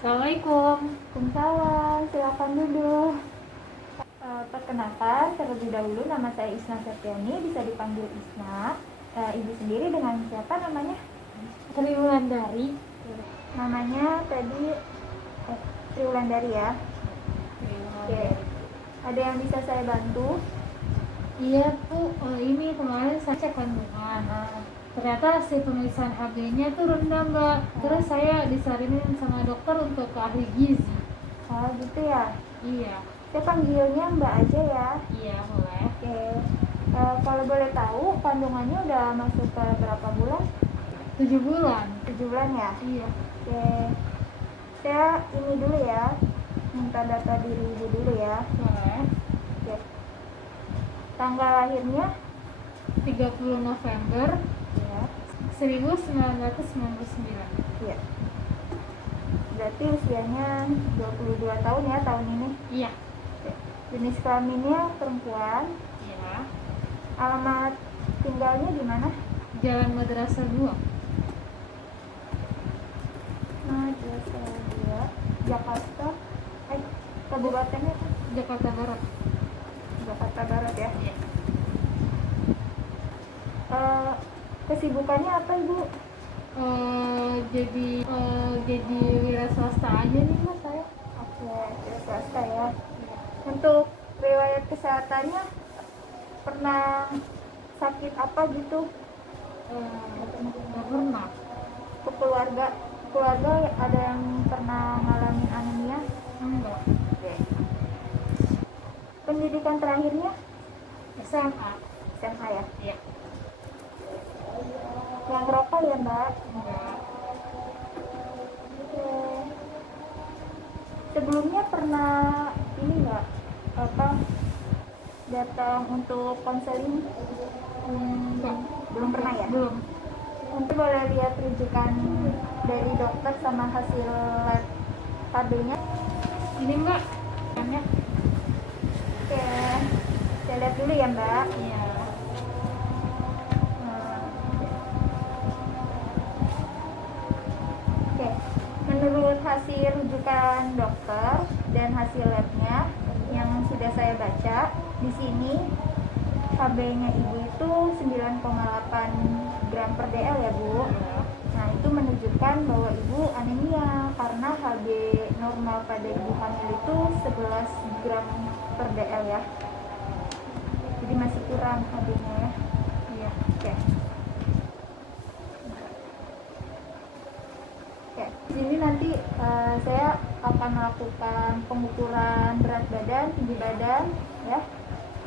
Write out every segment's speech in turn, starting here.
Assalamualaikum. Waalaikumsalam, silakan duduk. Perkenalkan, terlebih dahulu nama saya Isna Septiani, bisa dipanggil Isna. Ibu sendiri dengan siapa namanya? Triwulandari. Namanya tadi Triwulandari ya. Oke. Ada yang bisa saya bantu? Iya Bu, ini kemarin saya cek kandungan. Ternyata hasil pemeriksaan HB-nya tuh rendah Mbak. Terus saya disaranin sama dokter untuk ke ahli gizi. Oh gitu ya. Iya. Saya panggilnya Mbak aja ya. Iya boleh. Oke. Kalau boleh tahu, kandungannya udah masuk ke berapa bulan? 7 bulan. 7 bulan ya? Iya. Oke. Saya ini dulu ya, minta data diri ibu dulu ya. Boleh. Oke. Tanggal lahirnya 30 November ya. 1999. Iya. Berarti usianya 22 tahun ya tahun ini. Iya. Oke. Jenis kelaminnya perempuan. Iya. Alamat tinggalnya di mana? Jalan Madrasah 2. Madrasah 2, Jakarta. Kabupatennya apa? Jakarta Barat. Jakarta Barat ya. Iya. Kesibukannya apa ibu? Jadi wira swasta aja nih Mas saya. Oke, ya swasta ya. Untuk riwayat kesehatannya pernah sakit apa gitu? Nggak pernah. Ke keluarga ada yang pernah ngalamin anemia? Enggak. Oke. Pendidikan terakhirnya SMA. SMA ya? Iya. Yang rokok ya mbak? Enggak. Oke. Sebelumnya pernah ini nggak apa datang untuk konseling? Enggak. Belum pernah ya? Belum. Nanti boleh lihat rujukan dari dokter sama hasil lab KB-nya. Ini Mbak. Tanya. Oke, saya lihat dulu ya mbak. Iya. Oke, menurut hasil rujukan dokter dan hasil labnya yang sudah saya baca, di sini KB-nya ibu itu 9,8 gram per dl ya bu. Nah itu menunjukkan bahwa ibu anemia karena HB normal pada ibu hamil itu 11 gram per dl ya. Jadi masih kurang HB-nya ya. Iya. Oke. Oke, di sini nanti saya akan melakukan pengukuran berat badan, tinggi badan, ya.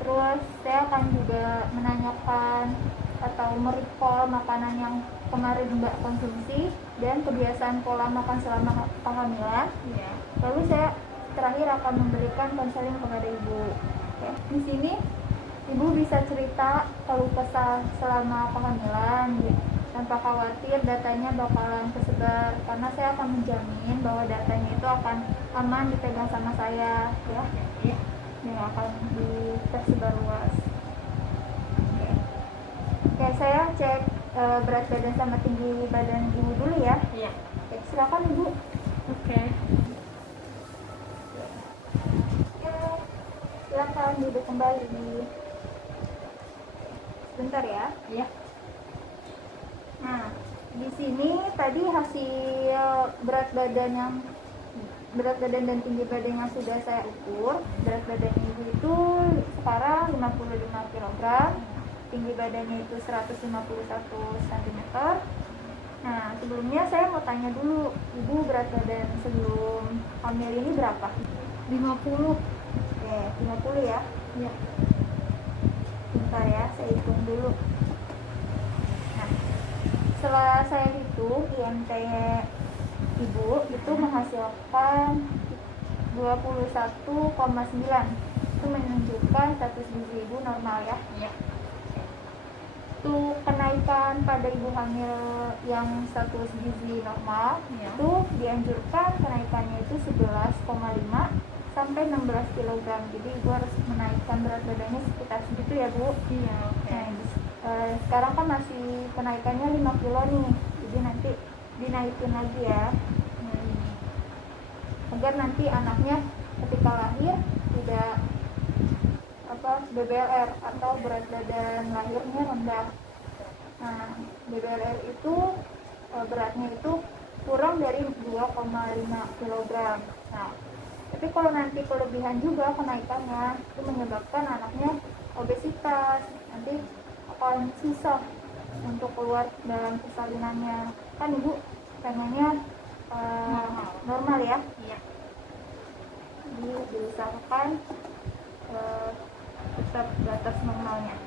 Terus saya akan juga menanyakan atau merecall makanan yang kemarin Mbak konsumsi dan kebiasaan pola makan selama kehamilan. Iya. Lalu saya terakhir akan memberikan konseling kepada ibu. Oke. Di sini ibu bisa cerita kalau kesah selama kehamilan, tanpa khawatir datanya bakalan tersebar karena saya akan menjamin bahwa datanya itu akan aman dipegang sama saya ya. Iya. Yang akan tersebar luas. Oke, saya cek berat badan sama tinggi badan ibu dulu ya. Iya. Oke, silakan ibu. Oke. Oke, silakan duduk kembali. Sebentar ya. Iya. Nah, di sini tadi hasil berat badan dan tinggi badan yang sudah saya ukur. Berat badan ibu itu sekarang 55 kg, tinggi badannya itu 151 cm. Nah, sebelumnya saya mau tanya dulu, ibu berat badan sebelum hamil ini berapa? 50. Oke, 50 ya. Iya. Bentar ya, saya hitung dulu. Nah, setelah saya hitung IMT ibu itu menghasilkan 21,9. Itu menunjukkan status gizi ibu normal ya. Iya. Untuk kenaikan pada ibu hamil yang status gizi normal, Iya. itu dianjurkan kenaikannya itu 11,5 sampai 16 kg. Jadi ibu harus menaikkan berat badannya sekitar segitu ya bu. Iya. Oke. Nah, sekarang kan masih kenaikannya 5 kilo nih, jadi nanti dinaikin lagi ya. agar nanti anaknya ketika lahir tidak BBLR atau berat badan lahirnya rendah. Nah, BBLR itu beratnya itu kurang dari 2,5 kg. Nah, tapi kalau nanti kelebihan juga kenaikannya itu menyebabkan anaknya obesitas, nanti akan susah untuk keluar dalam persalinannya. Kan ibu pengennya normal ya? Iya. Jadi diusahakan tetap batas normalnya.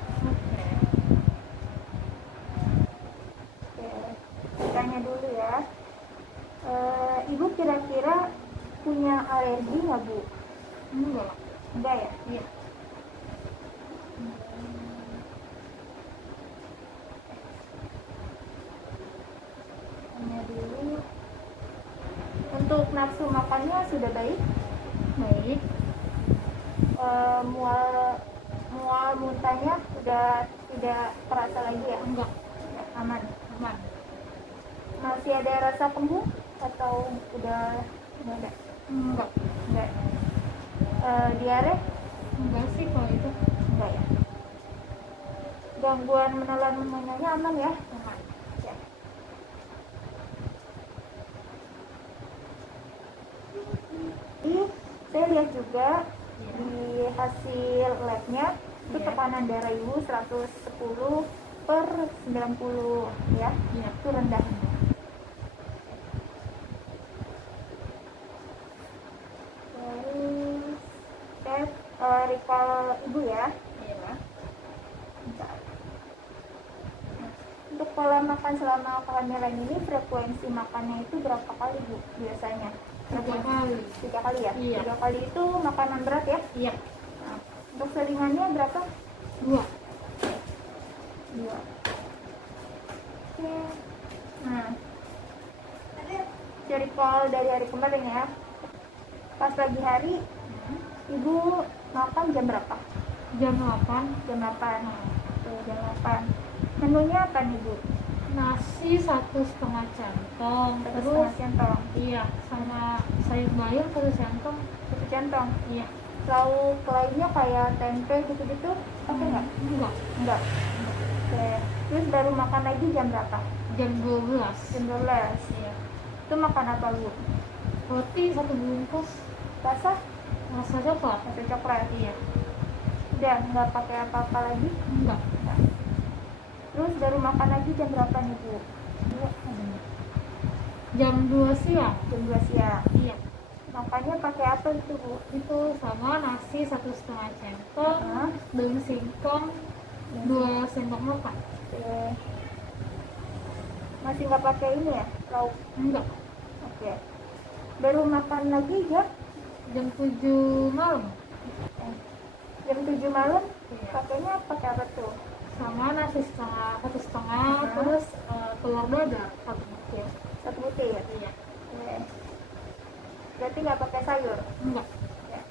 Oke, tanya dulu ya. Ibu kira-kira punya alergi nggak bu? Enggak. Enggak ya? Iya. Tanya dulu. Untuk nafsu makannya sudah baik? Baik. Mual muntahnya sudah tidak terasa lagi ya? Enggak. Ya, aman. Aman. Masih ada rasa kembung atau udah ada? Enggak. Enggak. Diare? Enggak sih kalau itu. Enggak ya. Gangguan menelan mengunyahnya aman ya? Aman. Ya. Ini saya lihat juga di hasil labnya itu tekanan darah ibu 110/90 ya. Iya. Itu rendah. Terus saya recall ibu ya. Iya. Bentar. Untuk pola makan selama kehamilan ini frekuensi makannya itu berapa kali bu biasanya? 3 kali. 3 kali ya? Iya. 3 kali itu makanan berat ya? Iya. Nah, untuk selingannya berapa? 2. 2. Oke. Nah, dari call dari hari kemarin ya. Pas pagi hari, ibu makan jam berapa? Jam 8. Jam 8. Tuh, jam 8. Menunya apa nih bu? Nasi 1,5 centong. Terus Terus centong. iya, sama sayur bayam 1 centong. 1 centong. Iya. Lauk lainnya kayak tempe gitu-gitu oke nggak? Enggak. Enggak. Oke. Terus baru makan lagi jam berapa? Jam 12. Jam 12. Iya. Itu makan apa bu? Roti 1 bungkus. Rasa? Rasa coklat. Rasa coklat. Iya. Udah nggak pakai apa-apa lagi? Enggak. Enggak. Terus baru makan lagi jam berapa nih bu? Jam 2 siang. Jam 2 siang. Iya. Makannya pakai apa itu bu? Itu sama nasi 1,5 centong, Hah? daun singkong 2 sendok makan. Oke. Masih nggak pakai ini ya? Lauk? Enggak. Oke. Baru makan lagi Jam 7 malam. jam 7 malam? Iya. Pakainya pakai apa tuh? Sama nasi satu setengah, Hah? terus telur dadar 1 butir. 1 butir ya? Iya. Oke. Berarti nggak pakai sayur? Enggak. Ya.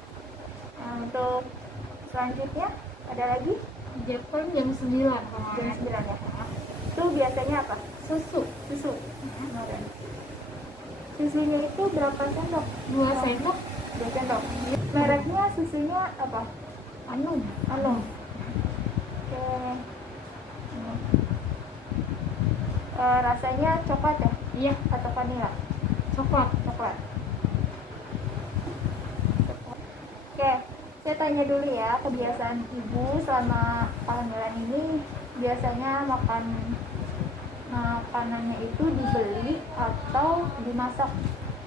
Nah, untuk selanjutnya ada lagi? Jepang jam 9 Jam kemarin. 9 ya? Itu biasanya apa? Susu Susu. Susunya itu berapa sendok? 2 sendok. 2 sendok. Mereknya susunya apa? Anum. Anum. Oke. Rasanya coklat ya? Iya, Atau vanila? coklat. Coklat. Oke, saya tanya dulu ya, kebiasaan ibu selama kehamilan ini biasanya makanannya itu dibeli atau dimasak?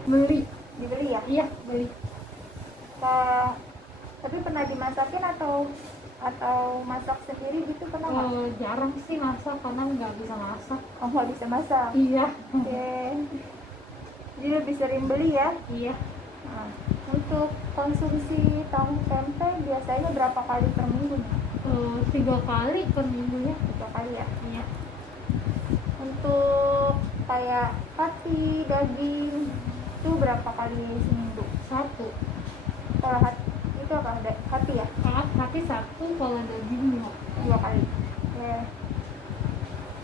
Beli. Dibeli ya? Iya, beli. Tapi pernah dimasakin atau masak sendiri gitu pernah nggak? Jarang sih masak karena nggak bisa masak. Oh, nggak bisa masak. Iya. Oke. Jadi lebih sering beli ya. Iya. Nah, untuk konsumsi tahu tempe biasanya berapa kali per minggu nih? 3 kali per minggunya. 3 kali ya. Iya. Untuk kayak hati, daging itu berapa kali seminggu? 1. Kalau hati itu apa? Hati ya? Hati 1, kalau daging 2 kali. Oke.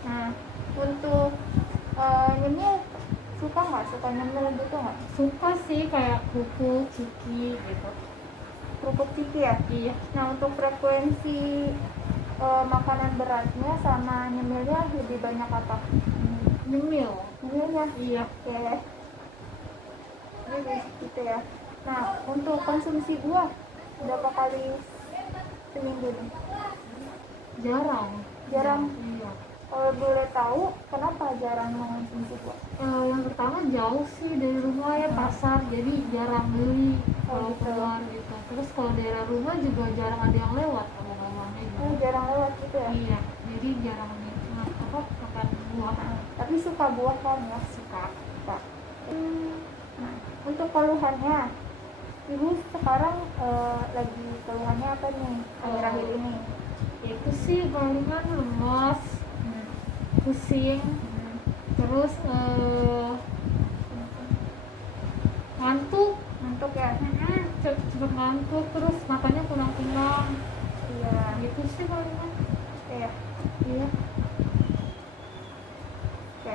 Nah, untuk nyemil Suka nggak? Suka nyemil gitu nggak? Suka sih, kayak kuku, ciki gitu. Kerupuk ciki ya? Iya. Nah, untuk frekuensi makanan beratnya sama nyemilnya lebih banyak apa? Nyemil. Nyemilnya? Iya. Oke. Jadi gitu ya. Nah, untuk konsumsi buah berapa kali seminggu nih? Jarang. Jarang. Iya. Kalau boleh tahu, kenapa jarang mengonsumsi buah? Yang pertama jauh sih dari rumah ya, pasar, jadi jarang beli kalau gitu. keluar gitu. Terus kalau daerah rumah juga jarang ada yang lewat kalau ngomongnya gitu. Jarang lewat gitu ya? Iya, jadi jarang makan buah. Tapi suka buah kan ya? Suka. Suka. Nah, untuk keluhannya, ibu sekarang lagi keluhannya apa nih akhir-akhir ini? Itu sih palingan lemas, pusing, terus ngantuk. Ngantuk ya? Cepet ngantuk, terus makannya kurang kenyang. Iya. Gitu sih palingan. Iya. Iya. Oke.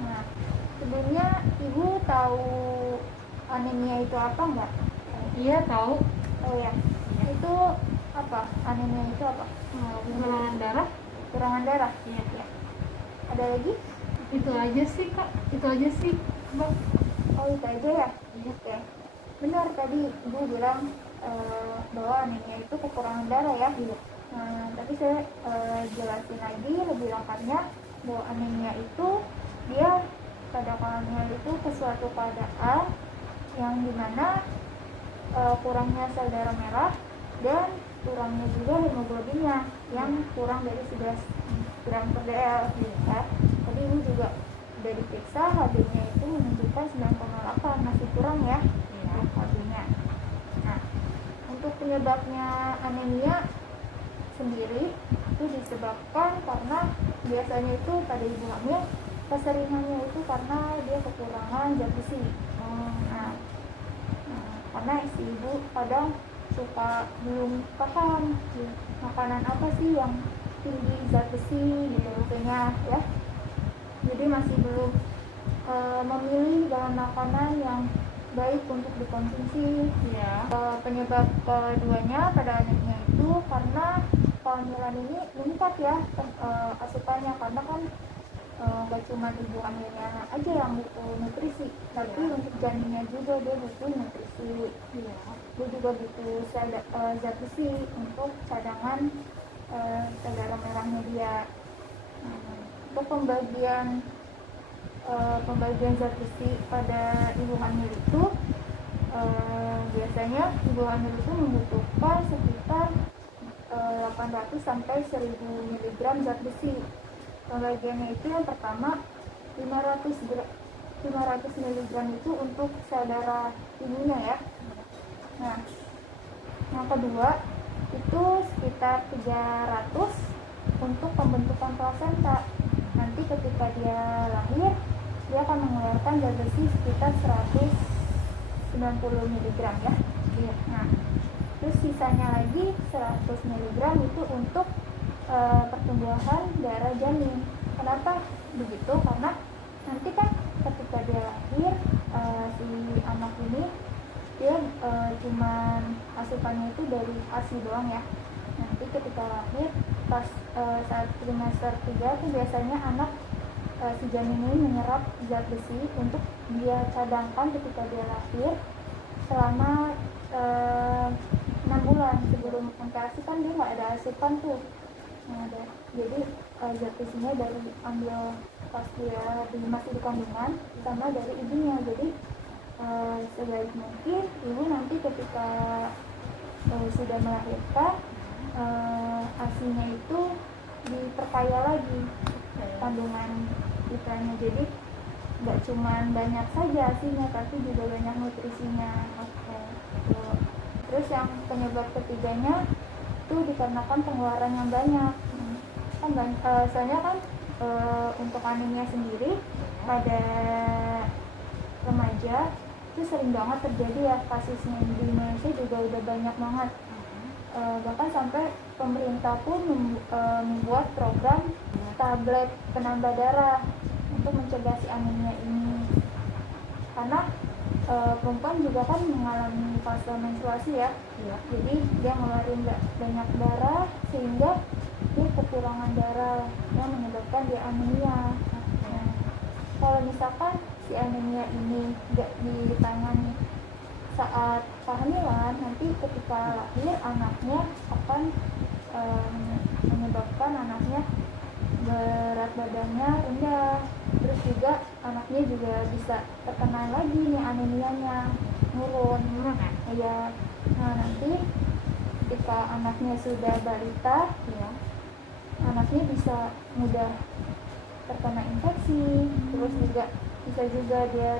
Nah, sebelumnya ibu tahu anemia itu apa nggak? Iya, tahu. Oh ya. Itu apa? Anemia itu apa? Kekurangan darah. Kekurangan darah. Iya. Ya. Ada lagi? Itu aja sih kak, itu aja sih bang. Oh, itu aja ya? Iya. Oke. Benar tadi ibu bilang bahwa anemia itu kekurangan darah ya? Iya. Nah, tapi saya jelasin lagi lebih lengkapnya bahwa anemia itu dia pada kalanya itu suatu keadaan yang dimana kurangnya sel darah merah dan kurangnya juga hemoglobinnya yang kurang dari 11 gram per dl ya. Tadi ibu juga udah diperiksa, HB-nya itu menunjukkan 9,8, masih kurang ya HB-nya. Nah, untuk penyebabnya anemia sendiri itu disebabkan karena biasanya itu pada ibu hamil keseringannya itu karena dia kekurangan zat besi. Nah, karena si ibu kadang suka belum paham makanan apa sih yang tinggi zat besi gitu kayaknya ya, jadi masih belum memilih bahan makanan yang baik untuk dikonsumsi ya. Penyebab keduanya pada anemia itu karena kehamilan ini meningkat ya asupannya, karena kan gak cuma ibu hamilnya aja yang butuh nutrisi, tapi untuk janinnya juga dia butuh nutrisi. Dia juga butuh zat besi untuk cadangan sel darah merahnya dia. Untuk pembagian zat besi pada ibu hamil itu biasanya ibu hamil itu membutuhkan sekitar 800 sampai 1000 mg zat besi. Pembagiannya itu yang pertama 500 mg itu untuk sel darah ibunya ya. Nah, yang kedua itu sekitar 300 untuk pembentukan plasenta. Nanti ketika dia lahir dia akan mengeluarkan zat besi sekitar 190 mg ya. Nah, terus sisanya lagi 100 mg itu untuk pertumbuhan darah janin. Kenapa begitu? Karena nanti kan ketika dia lahir si anak ini dia cuman asupannya itu dari ASI doang ya. Nanti ketika lahir pas saat trimester 3 itu biasanya anak si janin ini menyerap zat besi untuk dia cadangkan ketika dia lahir selama 6 bulan sebelum MPASI kan dia nggak ada asupan tuh. Nah, jadi zat besinya dari ambil pas dia masih di kandungan sama dari ibunya. Jadi sebaik mungkin ibu nanti ketika sudah melahirkan ASI-nya itu diperkaya lagi kandungan ikannya, jadi nggak cuma banyak saja ASI-nya tapi juga banyak nutrisinya. Terus yang penyebab ketiganya itu dikarenakan pengeluaran yang banyak kan soalnya kan untuk anemia sendiri pada remaja itu sering banget terjadi ya kasusnya. Di Indonesia juga udah banyak banget, bahkan sampai pemerintah pun membuat program tablet penambah darah untuk mencegah si anemia ini. Karena perempuan juga kan mengalami fase menstruasi ya, jadi dia ngeluarin banyak darah sehingga dia kekurangan darah yang menyebabkan dia anemia. Nah, kalau misalkan si anemia ini nggak ditangani saat kehamilan, nanti ketika lahir anaknya akan menyebabkan anaknya berat badannya rendah, terus juga anaknya juga bisa terkena lagi nih anemianya, nurun ya. Nah, nanti ketika anaknya sudah balita ya, anaknya bisa mudah terkena infeksi, terus juga bisa juga dia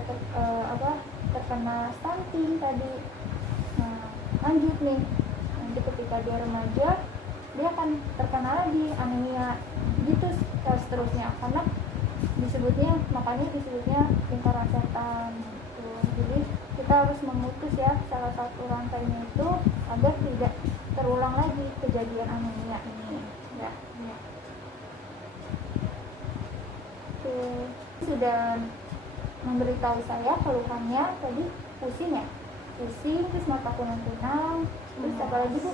terkena stunting tadi. Nah, lanjut nih, nanti ketika dia remaja dia akan terkena lagi anemia gitu seterusnya, karena makanya disebutnya lingkaran setan gitu. Jadi kita harus memutus ya salah satu rantainya itu agar tidak terulang lagi kejadian anemia ini ya. Oke, sudah memberitahu saya keluhannya tadi, pusing, terus mata kunang-kunang, terus apa lagi Bu?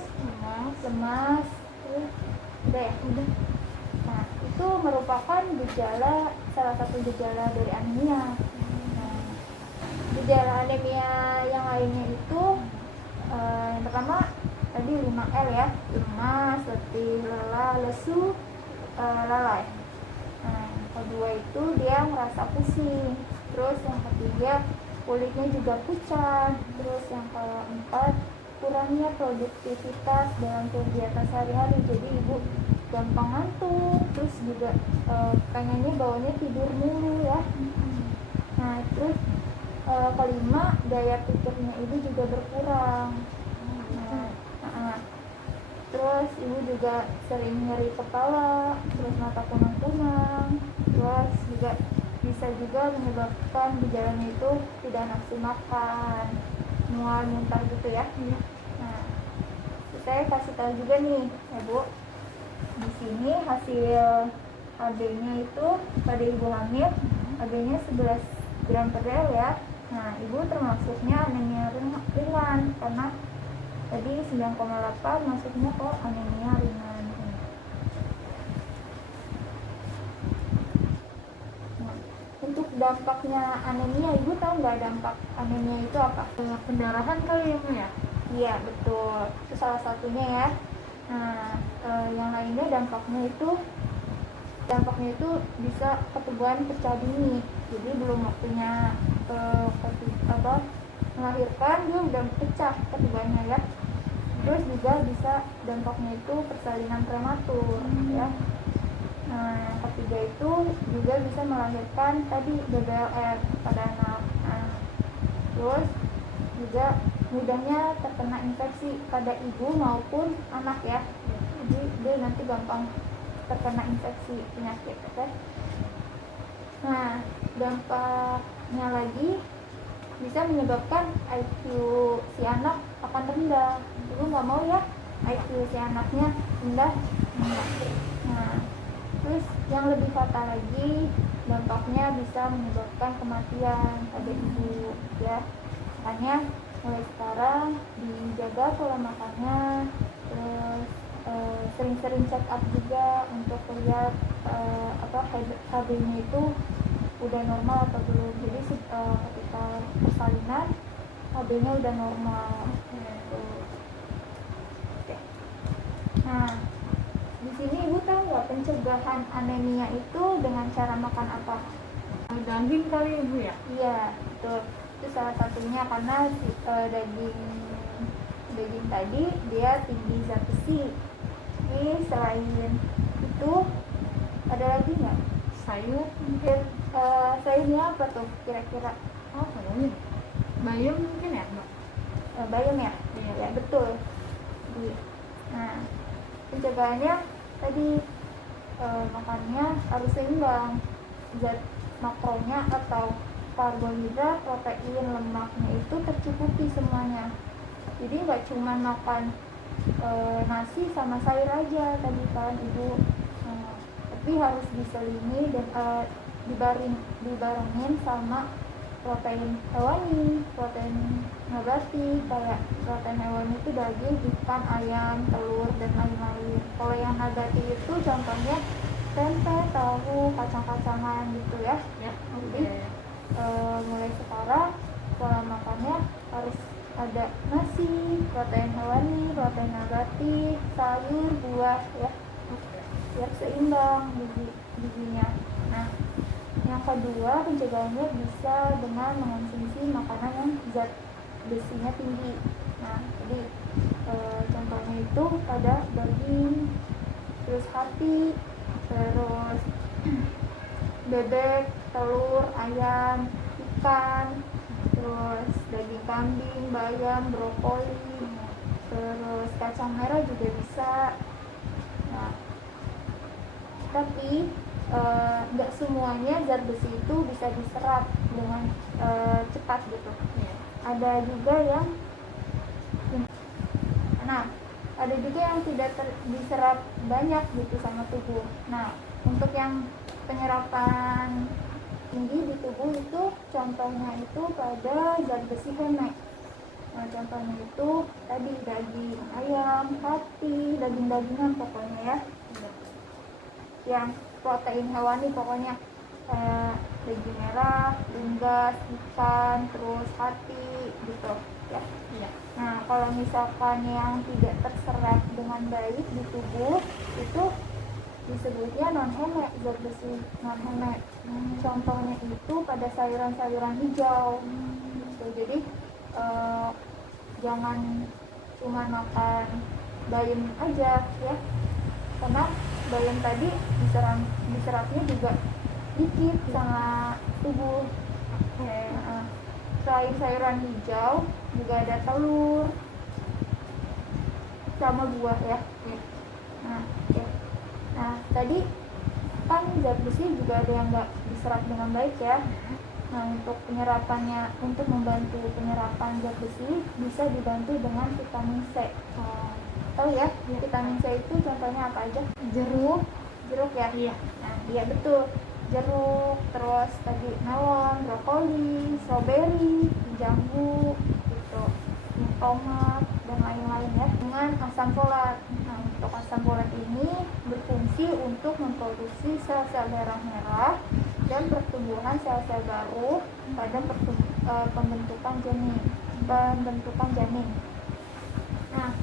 Lemas, terus udah ya? Udah. Nah, itu merupakan salah satu gejala dari anemia. Nah, gejala anemia yang lainnya itu yang pertama tadi 5L ya, lemas, letih, lelah, lesu, lalai. Nah, yang kedua itu dia merasa pusing. Terus yang ketiga kulitnya juga pucat. Terus yang keempat kurangnya produktivitas dalam kegiatan sehari-hari, jadi ibu gampang ngantuk, terus juga pengennya bawanya tidur mulu ya. Nah, terus kelima daya pikirnya ibu juga berkurang. Terus ibu juga sering nyeri kepala, terus mata kunang-kunang, terus juga bisa juga menyebabkan gejalanya itu tidak nafsu makan, mual, muntah gitu ya. Nah, saya kasih tahu juga nih ya Bu, di sini hasil HB-nya itu pada ibu hamil, HB-nya 11 gram per del ya. Nah, ibu termasuknya anemia ringan karena tadi 9,8 masuknya ke anemia ringan. Nah, untuk dampaknya anemia, ibu tahu nggak dampak anemia itu apa? Pendarahan kali ya? Iya betul, itu salah satunya ya. Nah, yang lainnya dampaknya itu bisa ketebalan pecah dini. Jadi belum waktunya melahirkan dia udah pecah ketebalannya ya. Terus juga bisa dampaknya itu persalinan prematur ya. Nah, yang ketiga itu juga bisa melahirkan tadi BBLR pada anak. Nah, terus juga mudahnya terkena infeksi pada ibu maupun anak ya. Jadi dia nanti gampang terkena infeksi penyakit, oke? Nah, dampaknya lagi bisa menyebabkan IQ si anak akan rendah. Ibu nggak mau ya IQ si anaknya rendah. Nah, terus yang lebih fatal lagi, dampaknya bisa menyebabkan kematian pada ibu ya. Makanya mulai sekarang dijaga pola makannya, terus sering-sering check up juga untuk lihat HB-nya itu udah normal atau belum. Jadi ketika persalinan HB-nya udah normal gitu. Oke. Nah, di sini ibu tahu nggak pencegahan anemia itu dengan cara makan apa? Daging kali ibu ya? Iya, betul. Itu salah satunya karena daging tadi dia tinggi zat besi. Jadi selain itu ada lagi nggak? Sayur Mungkin sayurnya apa tuh kira-kira? sayur bayam mungkin ya Mbak? Bayam ya? Iya. Ya betul. Nah, pencegahannya tadi makannya harus seimbang, zat makronya atau karbohidrat, protein, lemaknya itu tercukupi semuanya. Jadi nggak cuma makan nasi sama sayur aja tadi kan ibu. Tapi harus diselingi dan dibarengin sama protein hewani, protein nabati. Kayak protein hewani itu daging, ikan, ayam, telur, dan lain-lain. Kalau yang nabati itu contohnya tempe, tahu, kacang-kacangan gitu ya. Jadi mulai sekarang pola makannya harus ada nasi, protein hewani, protein nabati, sayur, buah ya, biar seimbang gizinya. Nah, yang kedua pencegahannya bisa dengan mengonsumsi makanan yang zat besinya tinggi. Nah, jadi contohnya itu pada daging, terus hati, terus bebek, telur, ayam, ikan, terus daging kambing, bayam, brokoli, terus kacang merah juga bisa. Nah, tapi nggak semuanya zat besi itu bisa diserap dengan cepat gitu. Ada juga yang tidak diserap banyak gitu sama tubuh. Nah, untuk yang penyerapan tinggi di tubuh itu contohnya itu pada zat besi heme. Nah, contohnya itu tadi daging ayam, hati, daging-dagingan pokoknya ya. Yang protein hewani pokoknya daging merah, unggas, ikan, terus hati gitu ya. Nah, kalau misalkan yang tidak terserap dengan baik di tubuh itu disebutnya non-heme, zat besi non-heme. Contohnya itu pada sayuran-sayuran hijau gitu. Jadi jangan cuma makan bayam aja ya, karena bayam tadi diserapnya juga dikit sama tubuh. Selain sayuran hijau juga ada telur sama buah ya. Nah, tadi kan zat besi juga ada yang nggak diserap dengan baik ya. Nah, untuk membantu penyerapan zat besi bisa dibantu dengan vitamin C. Tahu ya, vitamin C itu contohnya apa aja? Jeruk ya. Nah, iya betul, jeruk, terus tadi melon, brokoli, stroberi, jambu gitu, tomat dan lain-lain ya. Dengan asam folat. Nah, untuk asam folat ini berfungsi untuk memproduksi sel-sel darah merah dan pertumbuhan sel-sel baru pada pembentukan janin. Nah,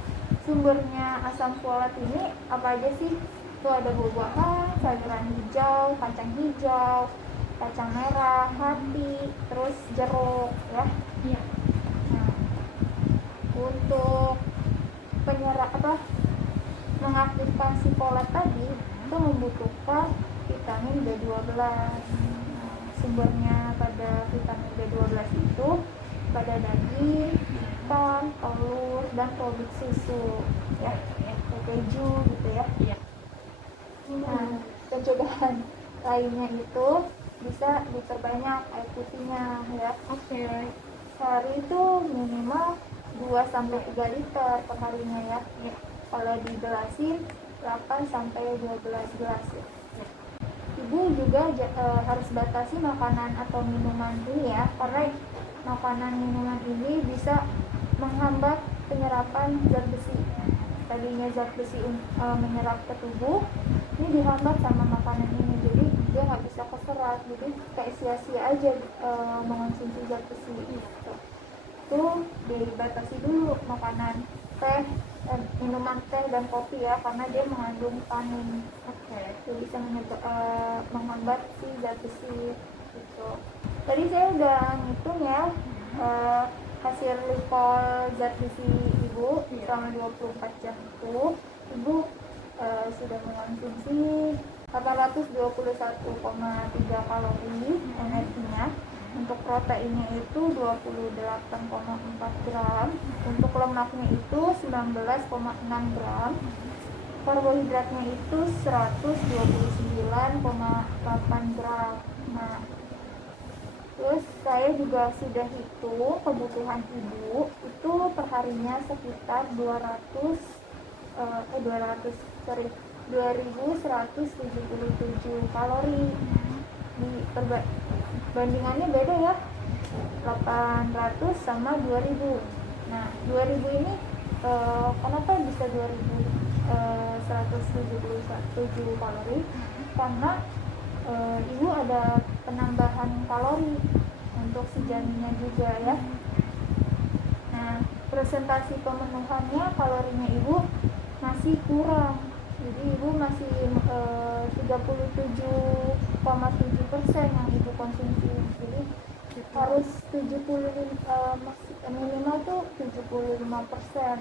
sumbernya asam folat ini apa aja sih? Itu ada buah-buahan, sayuran hijau, kacang hijau, kacang merah, hati, terus jeruk ya. Nah, untuk mengaktifkan si folat tadi itu membutuhkan vitamin B12. Nah, sumbernya pada vitamin B12 itu pada daging, ikan, telur, dan produk susu ya, keju gitu ya. Nah, pencegahan lainnya itu bisa diperbanyak air putihnya ya. Sehari itu minimal 2-3 liter per harinya ya. Kalau digelasin 8-12 gelas ya. Ibu juga harus batasi makanan atau minuman ini ya, karena makanan minuman ini bisa menghambat penyerapan zat besi. Tadinya zat besi menyerap ke tubuh, ini dihambat sama makanan ini, jadi dia nggak bisa keserap, jadi kayak sia-sia aja mengonsumsi zat besi gitu. Itu dibatasi dulu makanan minuman teh dan kopi ya, karena dia mengandung tanin. Itu bisa menghambat si zat besi gitu. Tadi saya udah ngitung ya hasil recall zat besi ibu selama 24 jam itu ibu sudah mengonsumsi 821,3 kalori energinya. Untuk proteinnya itu 28,4 gram, untuk lemaknya itu 19,6 gram, karbohidratnya itu 129,8 gram. Nah, Terus saya juga sudah hitung kebutuhan ibu itu perharinya sekitar 2177 kalori. Di bandingannya beda ya, 800 sama 2000. Nah 2000 ini kenapa bisa 2177 kalori? Karena ibu ada penambahan kalori untuk si janinnya juga ya. Nah presentasi pemenuhannya kalorinya ibu masih kurang, jadi ibu masih 37,7% yang ibu konsumsi. Jadi harus 75, minimal tuh 75%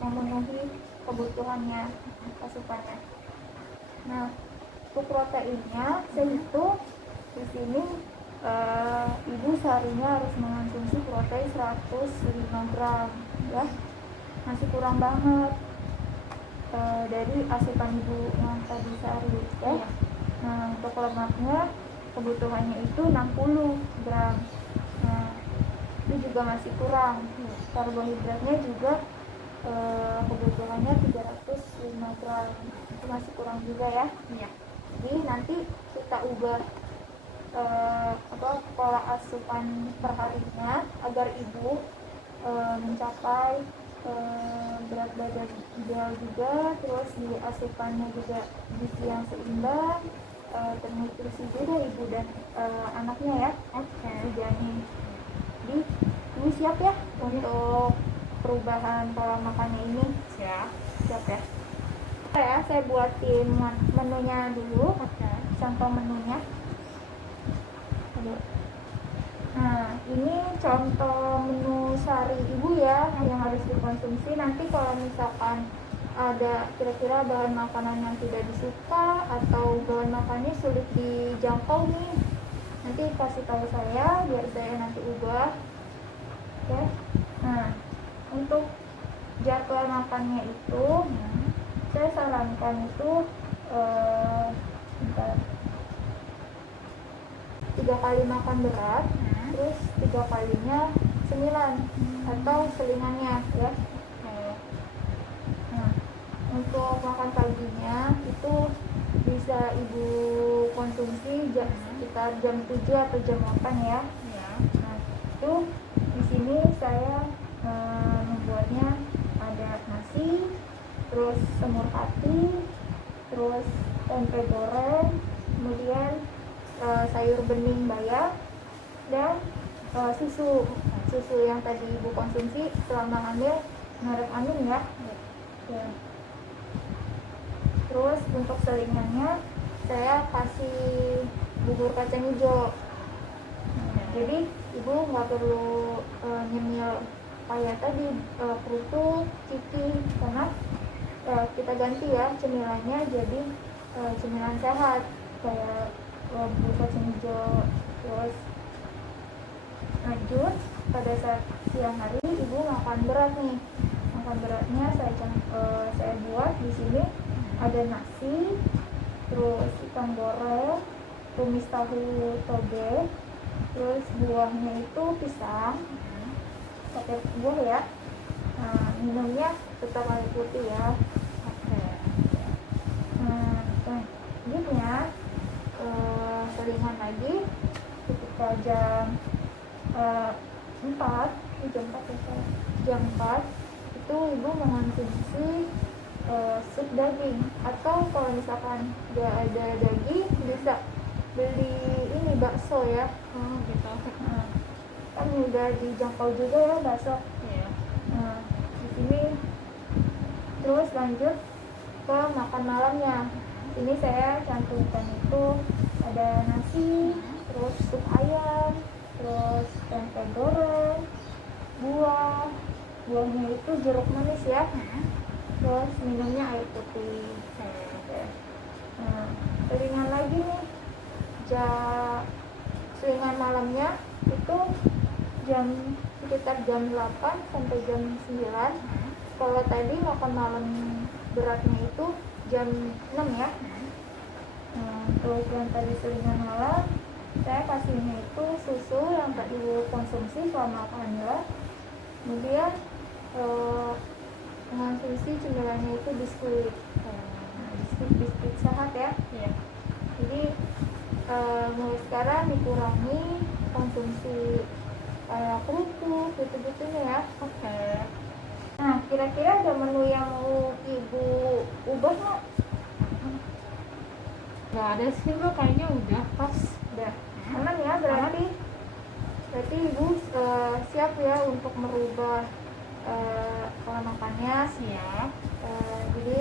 memenuhi kebutuhannya asupannya. Nah untuk proteinnya saya hitung di sini, ibu seharinya harus mengonsumsi protein 105 gram ya, masih kurang banget dari asupan ibu yang tadi sehari ya. Iya. Nah untuk lemaknya kebutuhannya itu 60 gram. Nah itu juga masih kurang. Karbohidratnya juga kebutuhannya 305 gram, itu masih kurang juga ya. Iya. Jadi nanti kita ubah pola asupan perharinya agar ibu mencapai berat badan ideal juga, terus di asupannya juga gizi yang seimbang, ternutrisi juga ibu dan anaknya ya. Oke. Janin. Jadi ibu siap ya untuk perubahan pola makannya ini? Siap. Siap ya. Saya buatin menunya dulu. Oke. Contoh menunya. Nah ini contoh menu sehari ibu ya yang harus dikonsumsi. Nanti kalau misalkan ada kira-kira bahan makanan yang tidak disuka atau bahan makannya sulit dijangkau nih, nanti kasih tahu saya biar saya nanti ubah ya. Nah untuk jadwal makannya itu saya sarankan itu 3 kali makan berat, terus 3 kalinya cemilan atau selingannya ya. Nah untuk makan paginya itu bisa ibu konsumsi sekitar jam 7 atau jam 8 ya. Nah itu di sini saya membuatnya ada nasi, terus semur hati, terus tempe goreng, kemudian sayur bening bayam, dan susu yang tadi ibu konsumsi selama hamil merek Amin ya. Terus untuk selingannya saya kasih bubur kacang hijau. Jadi ibu nggak perlu nyemil kayak tadi kerupuk, ciki, karena kita ganti ya cemilannya jadi cemilan sehat kayak bubur kacang hijau. Terus lanjut pada saat siang hari ibu makan berat nih. Makan beratnya saya buat di sini ada nasi, terus ikan goreng, tumis tahu toge, terus buahnya itu pisang pakai buah ya. Nah, minumnya tetap air putih ya. Oke. Nah selanjutnya selingan lagi ketika jam 4 jam 4 itu ibu mengonsumsi sup daging, atau kalau misalkan nggak ada daging bisa beli ini bakso ya. Oh gitu. Nah, kan udah dijangkau juga ya bakso. Iya. Nah di sini terus lanjut ke makan malamnya. Ini saya cantumkan itu ada nasi, terus sup ayam, terus tempe goreng, buahnya itu jeruk manis ya. Terus minumnya air putih. Nah selingan lagi nih, selingan malamnya itu sekitar jam 8 sampai jam 9. Kalau tadi makan malam beratnya itu jam 6 ya. Nah terus yang tadi selingan malam Saya kasihnya itu susu yang tak ibu konsumsi selama kehamilan. Kemudian mengonsumsi cemilannya itu biskuit. Nah, biskuit sehat ya. Iya. Jadi mulai sekarang dikurangi konsumsi kayak kerupuk gitu-gitunya ya. Oke. Nah, kira-kira ada menu yang mau ibu ubah nggak? Nggak ada sih Bu, kayaknya udah pas. Udah aman ya, berarti ibu siap ya untuk merubah pola makannya. Siap. Jadi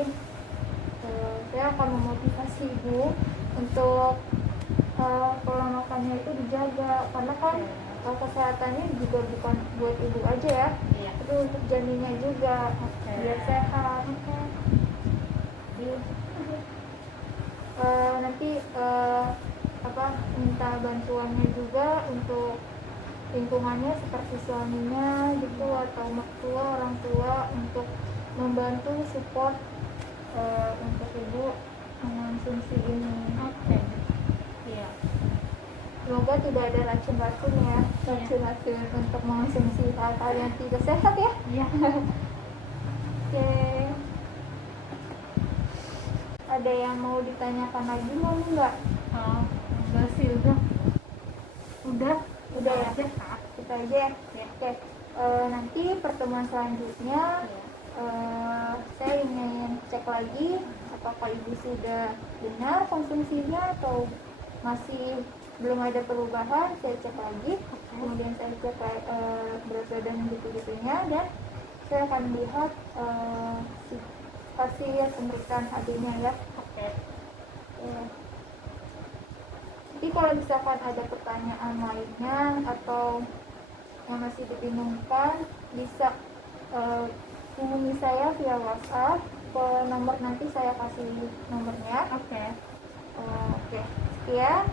saya akan memotivasi ibu untuk pola makannya itu dijaga, karena kan kesehatannya juga bukan buat ibu aja ya, Iya. itu untuk janinnya juga. Oke. Biar sehat. Jadi nanti minta bantuannya juga untuk lingkungannya seperti suaminya gitu, atau mertua, orang tua, untuk membantu support untuk ibu mengonsumsi ini. Oke. Iya. Semoga tidak ada racun-racun ya, racun-racun untuk mengonsumsi hal-hal yang tidak sehat ya. Iya. Oke. Ada yang mau ditanyakan lagi mau nggak? Oh, enggak sih, udah. Udah ya? aja, Kak. Kita aja ya. Oke. Nanti pertemuan selanjutnya saya ingin cek lagi apakah ibu sudah benar konsumsinya atau masih belum ada perubahan. Saya cek lagi, kemudian saya cek berat badan gitu-gitunya, dan saya akan lihat hasil pemeriksaan HB-nya ya. Oke. Jadi kalau misalkan ada pertanyaan lainnya atau yang masih dibingungkan, bisa hubungi saya via WhatsApp ke nomor, nanti saya kasih nomornya. Oke. Oke, sekian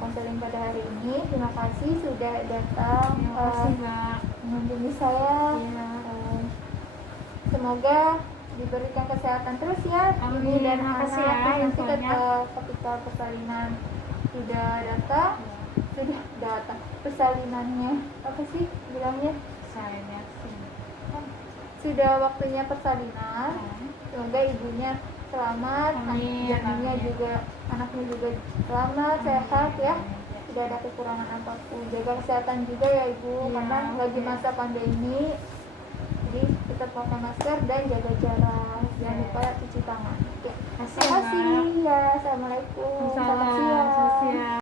konseling pada hari ini. Terima kasih sudah datang Terima kasih, Mbak. mengunjungi saya. Iya. Semoga diberikan kesehatan terus ya, Amin. ibu dan Terima kasih anak. ya Nanti infonya. ketika persalinan sudah datang, persalinannya apa sih bilangnya, Saya sih. sudah waktunya persalinan. Semoga ibunya selamat, Amin. janinnya Amin. juga, anaknya juga selamat, sehat ya, tidak ada kekurangan apapun. Jaga kesehatan juga ya ibu, Iya, karena lagi oke. masa pandemi, jadi tetap pakai masker dan jaga jarak. Jangan lupa cuci tangan. Oke, Makasih, terima kasih Mbak. ya. Assalamualaikum. Selamat Salam. siang. Selamat siang.